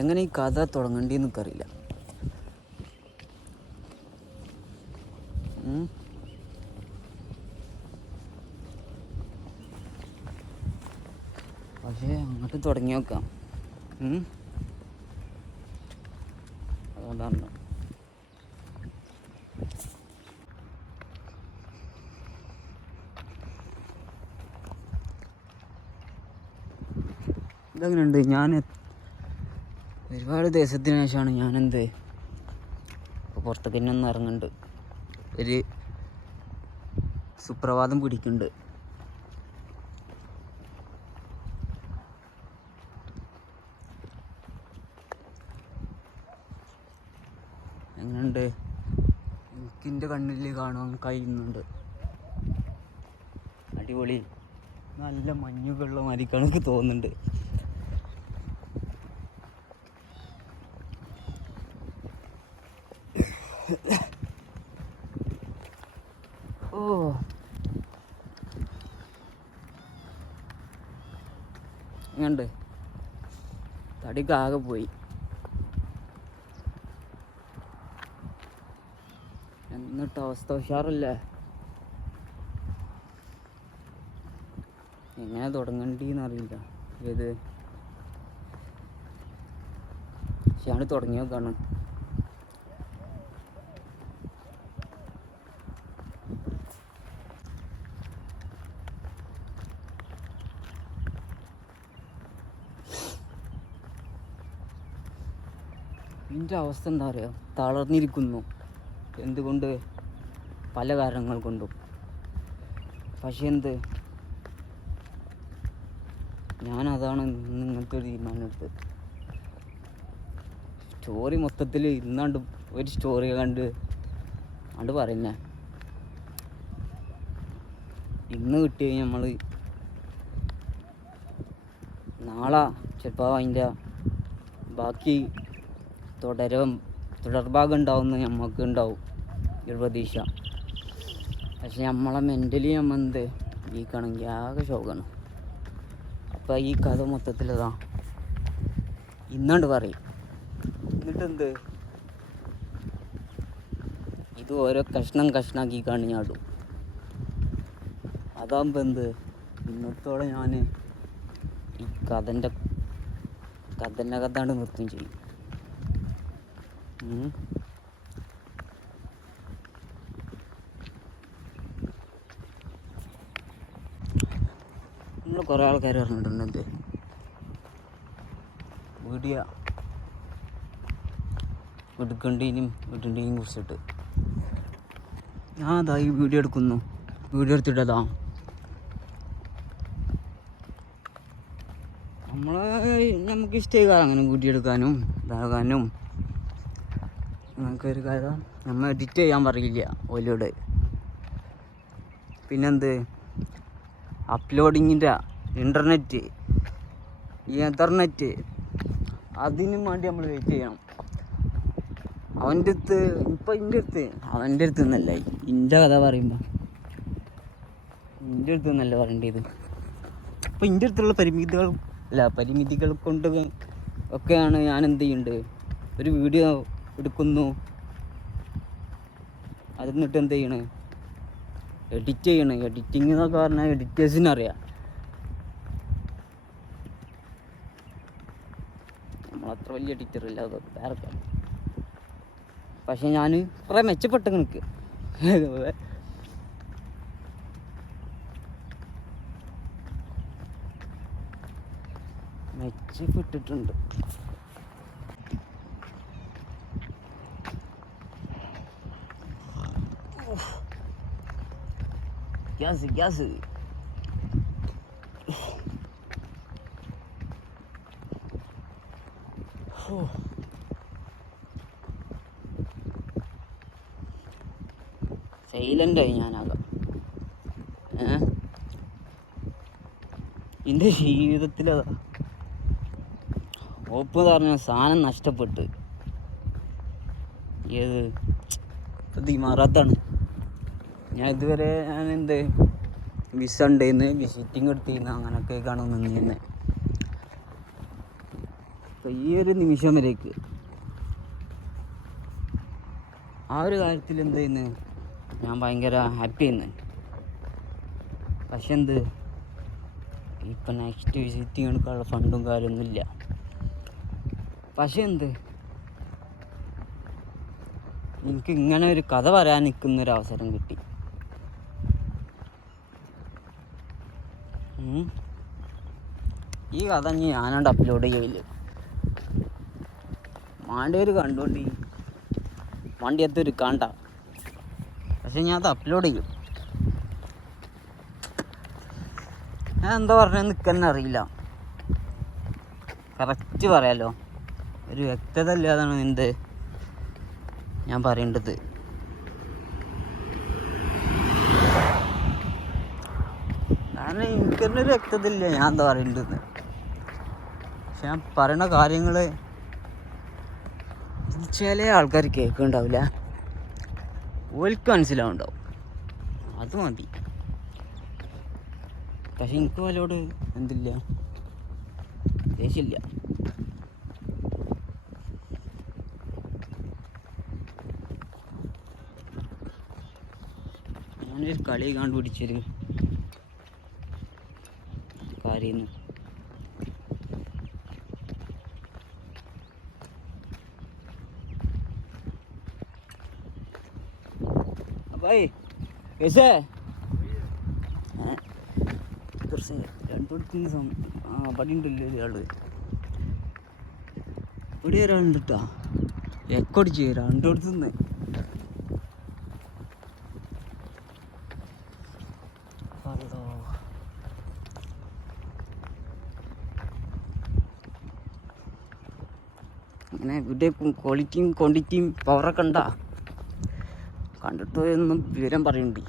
എങ്ങനെ ഈ കഥ തുടങ്ങേണ്ടിയെന്ന് എനിക്കറിയില്ല. പക്ഷേ അങ്ങോട്ട് തുടങ്ങി നോക്കാം. അതുകൊണ്ടാണ് ഇതങ്ങനെയുണ്ട്. ഞാൻ ഒരുപാട് ദിവസത്തിന് ശേഷമാണ് ഞാനെന്ത് ഇപ്പോൾ പുറത്തേക്ക് തന്നെ ഒന്ന് ഇറങ്ങുന്നുണ്ട്. ഒരു സുപ്രഭാതം പിടിക്കുന്നുണ്ട്. എങ്ങനെയുണ്ട്? എനിക്കെൻ്റെ കണ്ണിൽ കാണാൻ കഴിയുന്നുണ്ട്. അടിപൊളി. നല്ല മഞ്ഞുകളുള്ള മാതിരി കണക്ക് തോന്നുന്നുണ്ട്. ഓ എങ്ങണ്ട് തടിക്കാകെ പോയി. എന്നിട്ട് അവസ്ഥ ഉഷാറല്ലേ? എങ്ങനെ തുടങ്ങണ്ടീന്ന് അറിയില്ല. ഏത് പക്ഷെയാണ് തുടങ്ങി നോക്കാണ്. എൻ്റെ അവസ്ഥ എന്താ പറയുക, തളർന്നിരിക്കുന്നു. എന്തുകൊണ്ട്? പല കാരണങ്ങൾ കൊണ്ടും. പക്ഷെ ഞാനതാണ് ഇങ്ങനത്തെ ഒരു തീരുമാനം എടുത്തത്. സ്റ്റോറി മൊത്തത്തിൽ ഇന്നാണ്ട് ഒരു സ്റ്റോറി കണ്ട് പറയുന്നേ. ഇന്ന് കിട്ടിയ നമ്മൾ നാളെ ചിലപ്പോൾ അതിൻ്റെ ബാക്കി തുടർഭാഗം ഉണ്ടാവുമെന്ന് നമുക്ക് ഉണ്ടാവും ഒരു പ്രതീക്ഷ. പക്ഷെ നമ്മളെ മെൻ്റലി നമ്മൾ വീക്കാണെങ്കിൽ ആകെ ഷോക്കാണ്. അപ്പോൾ ഈ കഥ മൊത്തത്തിലതാ ഇന്നാണ്ട് പറയും. എന്നിട്ട് ഇത് ഓരോ കഷ്ണാക്കി കാണിഞ്ഞാടും. അതാകുമ്പോൾ ഇന്നത്തോടെ ഞാൻ ഈ കഥൻ്റെ കഥാണ്ട് നിർത്തുകയും ചെയ്യും. നമ്മൾ കുറേ ആൾക്കാർ പറഞ്ഞിട്ടുണ്ട് വീഡിയോ എടുക്കേണ്ടതിനും ഇടേണ്ടതിനും കുറിച്ചിട്ട്. ഞാൻ അതാ ഈ വീഡിയോ എടുത്തിട്ടതാ. നമുക്ക് ഇഷ്ടമായി അങ്ങനെ വീഡിയോ എടുക്കാനും ഇതാകാനും. നമുക്കൊരു കാര്യം നമ്മൾ എഡിറ്റ് ചെയ്യാൻ പറയില്ല ഓലോട്. അപ്ലോഡിങ്ങിൻ്റെ ഇൻ്റർനെറ്റ് അതിനും വേണ്ടി നമ്മൾ വെയിറ്റ് ചെയ്യണം. അവൻ്റെ അടുത്ത് നിന്നല്ല എൻ്റെ കഥ പറയുമ്പോൾ എൻ്റെ അടുത്ത് നിന്നല്ല പറയേണ്ടത്. അപ്പോൾ എൻ്റെ അടുത്തുള്ള പരിമിതികൾ കൊണ്ട് ഒക്കെയാണ് ഞാൻ എന്ത് ചെയ്യുന്നുണ്ട്, ഒരു വീഡിയോ എടുക്കുന്നു. അതിന്നിട്ട് എന്ത് ചെയ്യണ്, എഡിറ്റിംഗ് എന്നൊക്കെ പറഞ്ഞാൽ എഡിറ്റേഴ്സിനറിയാം. നമ്മളത്ര വലിയ എഡിറ്ററില്ല, അത് വേറെ. പക്ഷെ ഞാൻ കുറേ മെച്ചപ്പെട്ട കണക്ക് മെച്ചപ്പെട്ടിട്ടുണ്ട്. ഗ്യാസ് സൈലൻ്റായി ഞാനാകാം. എൻ്റെ ജീവിതത്തിലതാ ഓപ്പ് എന്ന് പറഞ്ഞ സാധനം നഷ്ടപ്പെട്ട്. ഇത് ഇമാറാത്താണ്. ഞാൻ ഇതുവരെ വിസ ഉണ്ടായിരുന്നു, വിസിറ്റിംഗ് എടുത്തിരുന്നു, അങ്ങനെയൊക്കെ കാണും നിന്നിരുന്നത്. ഈ ഒരു നിമിഷം വരേക്ക് ആ ഒരു കാര്യത്തിൽ എന്ത് ചെയ്യുന്നു, ഞാൻ ഭയങ്കര ഹാപ്പി ചെയ്യുന്നു. പക്ഷെ എന്ത്, ഇപ്പം നെക്സ്റ്റ് വിസിറ്റിംഗ് എടുക്കാനുള്ള ഫണ്ടും കാര്യമൊന്നുമില്ല. പക്ഷെ എന്ത്, എനിക്ക് ഇങ്ങനെ ഒരു കഥ പറയാൻ നിൽക്കുന്നൊരവസരം കിട്ടി. ഈ കഥ ഞാനാണ്ട് അപ്ലോഡ് ചെയ്യില്ല. മാണ്ടിയവർ കണ്ടുകൊണ്ട് വണ്ടി എത്തൊരു കാണ്ട. പക്ഷെ ഞാൻ അത് അപ്ലോഡ് ചെയ്യും. ഞാൻ എന്താ പറഞ്ഞത് നിൽക്കുന്ന അറിയില്ല. കറക്റ്റ് പറയാലോ, ഒരു വ്യക്തത ഇല്ലാതാണ് എന്ത് ഞാൻ പറയേണ്ടത്. കാരണം എനിക്ക് തന്നെ ഒരു വ്യക്തത ഇല്ല ഞാൻ എന്താ പറയേണ്ടത്. പക്ഷെ ഞാൻ പറയുന്ന കാര്യങ്ങൾ ചില ആൾക്കാർ കേൾക്കുന്നുണ്ടാവില്ല, ഓൽക്ക് മനസ്സിലാവുണ്ടാവും, അത് മതി. പക്ഷെ എനിക്ക് പോലോട് എന്തില്ല, ദേഷ്യമില്ല. ഞാനൊരു കളി കണ്ടുപിടിച്ചൊരു കാര്യം. भाई कैसे കുറച്ച് രണ്ടോടത്ത് പടിയുണ്ടല്ലോ ഒരാൾ. ഇവിടെ ഒരാളുണ്ട് കേട്ടോ, എക്കടിച്ച് രണ്ടോടത്ത് നിന്ന്. ഇങ്ങനെ ഇവിടെ ക്വാളിറ്റിയും ക്വാണ്ടിറ്റിയും പവറൊക്കെ ഉണ്ടാ കണ്ടിട്ട് ഒന്നും വിവരം പറയുന്നുണ്ട്.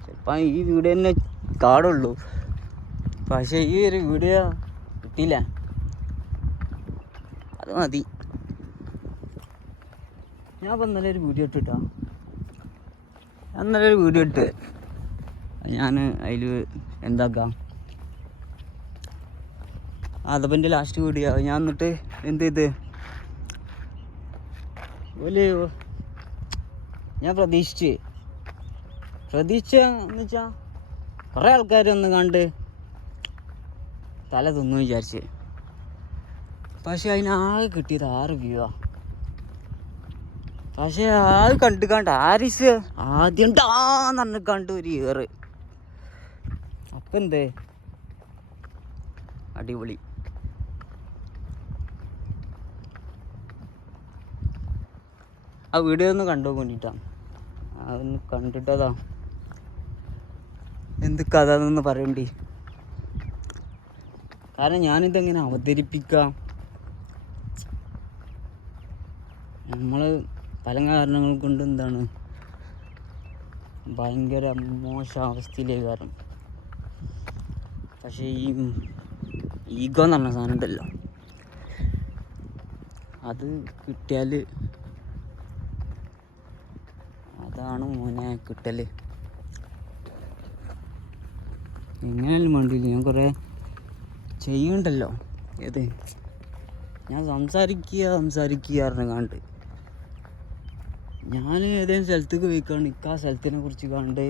ചിലപ്പോൾ ഈ വീഡിയോ തന്നെ കാടുള്ളൂ, പക്ഷേ ഈ ഒരു വീഡിയോ കിട്ടിയില്ല, അത് മതി. ഞാൻ ഇപ്പം ഇന്നലെ ഒരു വീഡിയോ ഇട്ടിട്ടാ, ഇന്നലെ ഒരു വീഡിയോ ഇട്ട് ഞാൻ അതിൽ എന്താക്കാം, അതപ്പം എൻ്റെ ലാസ്റ്റ് വീഡിയോ. ഞാൻ എന്നിട്ട് എന്ത് ചെയ്ത് ഞാൻ പ്രതീക്ഷിച്ചെന്ന് വെച്ചാൽ കുറേ ആൾക്കാരൊന്ന് കണ്ട് തല തിന്നു വിചാരിച്ച്. പക്ഷെ അതിനാകെ കിട്ടിയത് 6 വ്യൂവാ. പക്ഷെ അത് കണ്ട് ആരിസ് ആദ്യം ടാന്ന് കണ്ട് ഒരു ഏറ്. അപ്പം എന്തേ അടിപൊളി. ആ വീഡിയോ ഒന്ന് കണ്ടു കൊണ്ടിട്ടാണ്, അതൊന്ന് കണ്ടിട്ടതാ എന്ത് കഥ എന്നൊന്ന് പറയണ്ടേ. കാരണം ഞാനിതെങ്ങനെ അവതരിപ്പിക്കാം, നമ്മൾ പല കാരണങ്ങൾ കൊണ്ട് എന്താണ് ഭയങ്കര മോശം അവസ്ഥയിലേക്ക് കാരണം. പക്ഷേ ഈ ഈഗോ എന്ന് പറഞ്ഞ സാധനം ഉണ്ടല്ലോ, അത് കിട്ടിയാൽ അതാണ് മോനെ കിട്ടൽ. എങ്ങനെയാലും വേണ്ടിയില്ല, ഞാൻ കുറേ ചെയ്യുന്നുണ്ടല്ലോ. ഏത് ഞാൻ സംസാരിക്കുക കണ്ട് ഞാൻ ഏതെങ്കിലും സ്ഥലത്തേക്ക് പോയിക്കാണ്ട് എനിക്ക് ആ സ്ഥലത്തിനെ കുറിച്ച് കണ്ട്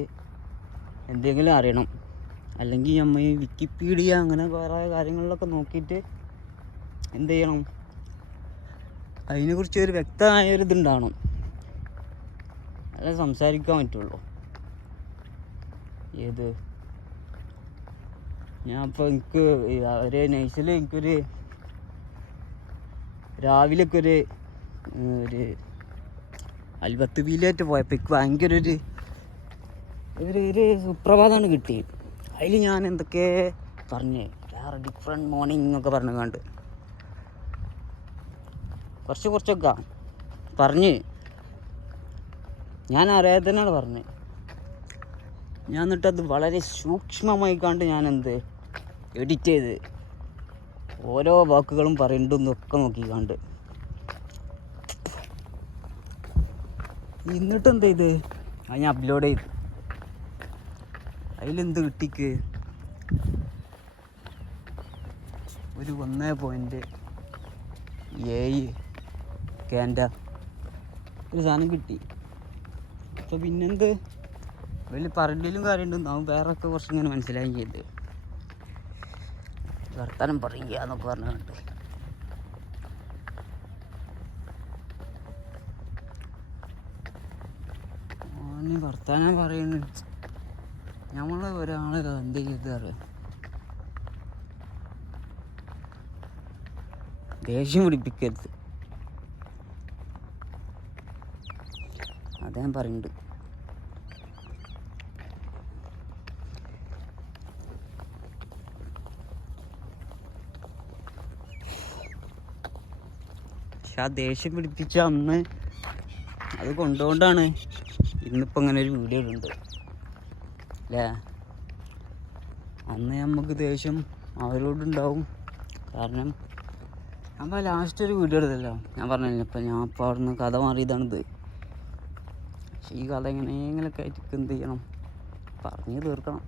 എന്തെങ്കിലും അറിയണം. അല്ലെങ്കിൽ നമ്മൾ ഈ വിക്കിപീഡിയ അങ്ങനെ കുറേ കാര്യങ്ങളിലൊക്കെ നോക്കിയിട്ട് എന്ത് ചെയ്യണം, അതിനെക്കുറിച്ച് ഒരു വ്യക്തമായൊരിതുണ്ടാവണം, അല്ല സംസാരിക്കാൻ പറ്റുള്ളൂ. ഏത് ഞാൻ ഇപ്പോൾ എനിക്ക് ഒരു നൈസിൽ എനിക്കൊരു രാവിലെയൊക്കെ ഒരു അൽബത്ത് വീലായിട്ട് പോയപ്പോൾ എനിക്ക് ഭയങ്കര ഒരു സുപ്രഭാതമാണ് കിട്ടിയത്. അതിൽ ഞാൻ എന്തൊക്കെ പറഞ്ഞ് ഡിഫറെൻറ്റ് മോർണിംഗ് എന്നൊക്കെ പറഞ്ഞു കണ്ട് കുറച്ചൊക്കെ പറഞ്ഞ് ഞാൻ അറിയാതെ തന്നെയാണ് പറഞ്ഞത്. ഞാൻ എന്നിട്ടത് വളരെ സൂക്ഷ്മമായി കണ്ട് ഞാൻ എഡിറ്റ് ചെയ്ത് ഓരോ വാക്കുകളും പറയണ്ടെന്നൊക്കെ നോക്കിക്കാണ്ട് എന്നിട്ട് എന്ത് ചെയ്ത് അത് ഞാൻ അപ്ലോഡ് ചെയ്ത്. അതിലെന്ത് കിട്ടിക്ക് ഒരു 1.1 കേൻ്റെ ഒരു സാധനം കിട്ടി. അപ്പോൾ പിന്നെന്ത് വലിയ പറയലും കാര്യമുണ്ട്. നാം വേറൊക്കെ കുറച്ചിങ്ങനെ മനസ്സിലായി ചെയ്ത് വർത്താനം പറയുക എന്നൊക്കെ പറഞ്ഞിട്ട് ഓന് വർത്താനം പറയുന്നു. നമ്മൾ ഒരാളെ എന്ത് ചെയ്താറ് ദേഷ്യം പിടിപ്പിക്കരുത്, അതേ ഞാൻ പറയുന്നുണ്ട്. പക്ഷെ ആ ദേഷ്യം പിടിപ്പിച്ച അന്ന് അത് കൊണ്ടുകൊണ്ടാണ് ഇന്നിപ്പോൾ ഇങ്ങനെ ഒരു വീഡിയോ ഉണ്ട് അല്ലേ. അന്ന് നമുക്ക് ദേഷ്യം അവരോടുണ്ടാവും. കാരണം നമ്മൾ ലാസ്റ്റ് ഒരു വീഡിയോ എടുത്തല്ലോ, ഞാൻ പറഞ്ഞില്ല ഇപ്പം ഞാൻ ഇപ്പോൾ അവിടെ നിന്ന് കഥ മാറിയതാണിത്. പക്ഷെ ഈ കഥ എങ്ങനെയെങ്കിലൊക്കെ ആയിട്ട് എന്ത് ചെയ്യണം, പറഞ്ഞു തീർക്കണം.